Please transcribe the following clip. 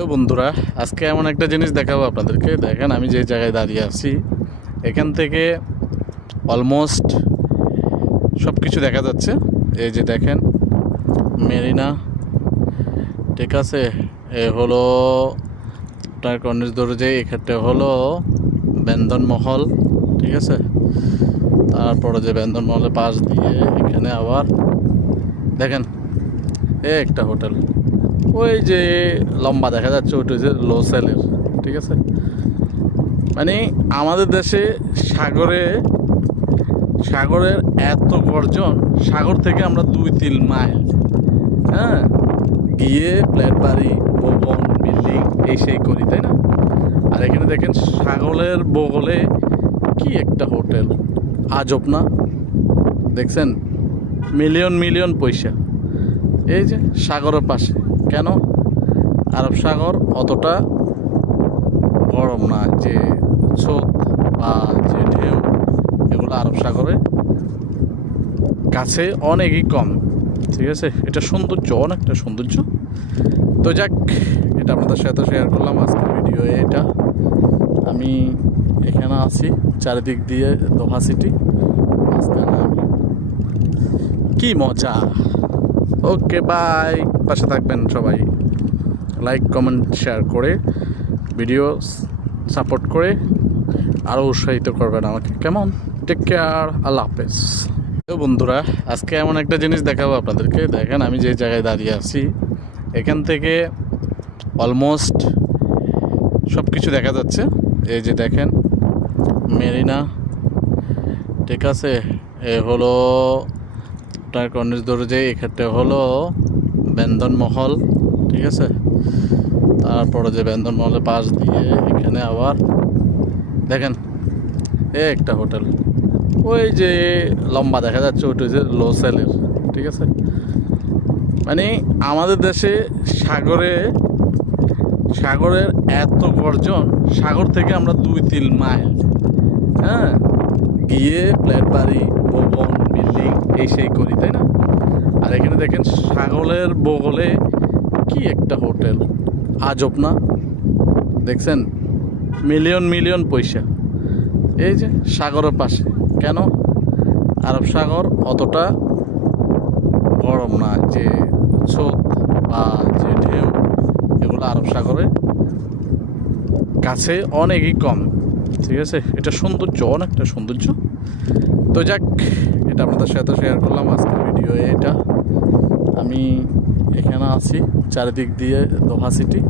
তো বন্ধুরা, আজকে এমন একটা জিনিস দেখাবো আপনাদেরকে। দেখেন আমি যে জায়গায় দাঁড়িয়ে আছি, এখান থেকে অলমোস্ট সব কিছু দেখা যাচ্ছে। এই যে দেখেন মেরিনা, ঠিক আছে, এ হলো আপনার কর্নিশ দরজে, এক্ষেত্রে হলো বেন্দন মহল, ঠিক আছে। তারপরে যে বেন্দন মহলের পাশ দিয়ে এখানে আবার দেখেন একটা হোটেল, ওই যে লম্বা দেখা যাচ্ছে ওইটা হচ্ছে লোসেলের, ঠিক আছে। মানে আমাদের দেশে সাগরের এত গর্জন, সাগর থেকে আমরা 2-3 মাইল হ্যাঁ গিয়ে ফ্ল্যাট বাড়ি, ভবন, বিল্ডিং এই সেই করি, তাই না? আর এখানে দেখেন সাগরের বগলে কি একটা হোটেল, আজব না? দেখছেন, মিলিয়ন মিলিয়ন পয়সা এই যে সাগরের পাশে। কেন? আরব সাগর অতটা গরম না, যে স্রোত বা যে ঢেউ এগুলো আরব সাগরের কাছে অনেকই কম, ঠিক আছে। এটা সৌন্দর্য, অনেকটা সৌন্দর্য। তো যাক, এটা আপনাদের সাথে শেয়ার করলাম আজকের ভিডিও। এটা আমি এখানে আছি, চারিদিক দিয়ে দোহা সিটি, মাঝখানে আমি, কি মজা। ওকে বাই, পাশে থাকবেন সবাই, লাইক কমেন্ট শেয়ার করে ভিডিও সাপোর্ট করে আরও উৎসাহিত করবেন আমাকে, কেমন? টেক কেয়ার, আল্লাহ হাফেজ। তো বন্ধুরা, আজকে এমন একটা জিনিস দেখাবো আপনাদেরকে। দেখেন আমি যে জায়গায় দাঁড়িয়ে আছি, এখান থেকে অলমোস্ট সব কিছু দেখা যাচ্ছে। এই যে দেখেন মেরিনা, ঠিক আছে, এ হলো আপনার কর্নিশ দরজে, এক্ষেত্রে হলো বেন্দন মহল, ঠিক আছে। তারপরে যে বেন্দন মহলের পাশ দিয়ে এখানে আবার দেখেন একটা হোটেল, ওই যে লম্বা দেখা যাচ্ছে ওইটা হচ্ছে লোসেলের, ঠিক আছে। মানে আমাদের দেশে সাগরের এত গর্জন, সাগর থেকে আমরা 2-3 মাইল হ্যাঁ গিয়ে ফ্ল্যাট বাড়ি, ভবন, বিল্ডিং এই সেই করি, তাই না? আর এখানে দেখেন সাগরের বগলে কি একটা হোটেল, আজব না? দেখছেন, মিলিয়ন মিলিয়ন পয়সা এই যে সাগরের পাশে। কেন? আরব সাগর অতটা গরম না, যে স্রোত বা যে ঢেউ এগুলো আরব সাগরের কাছে অনেকই কম, ঠিক আছে। এটা সৌন্দর্য, অনেকটা সৌন্দর্য। তো যাক, এটা আপনাদের সাথে শেয়ার করলাম আজকের ভিডিও। এটা আমি এখানে আছি, চারিদিক দিয়ে দোহা সিটি,